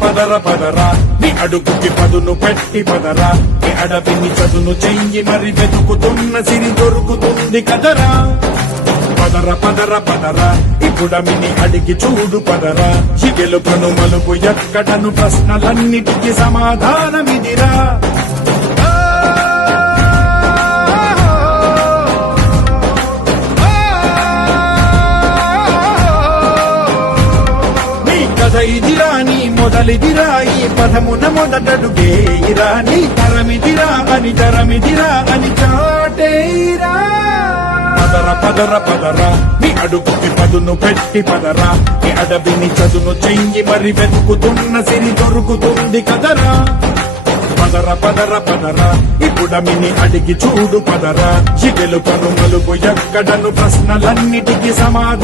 పదర పదరా నీ అడుగుకి పదును పెట్టి పదరా నీ అడవిని చదును చెయ్యి మరి వెతుకుతున్న సిరి దొరుకుతుంది కదరా పదర పదర పదరా ఇప్పుడమిని అడిగి చూడు పదరా ఈ గెలుపును మలుపు ఎక్కడను ప్రశ్నలన్నిటికీ సమాధానమిదిరా ఇదిరా నీ మొదలిదిరా ఈ పదమున మొదటడుగేయిరా నీ తరమిదిరా అని చాటేరా పదర పదర పదరా నీ అడుగుకి పదును పెట్టి పదరా నీ అడవిని చదును చెయ్యి మరి వెతుకుతున్న సిరి దొరుకుతుంది కదరా పదర పదర పదరా ఇప్పుడమిని అడిగి చూడు పదరా ఈ గెలుపను మలుపు ఎక్కడను ప్రశ్నలన్నిటికీ సమాధానం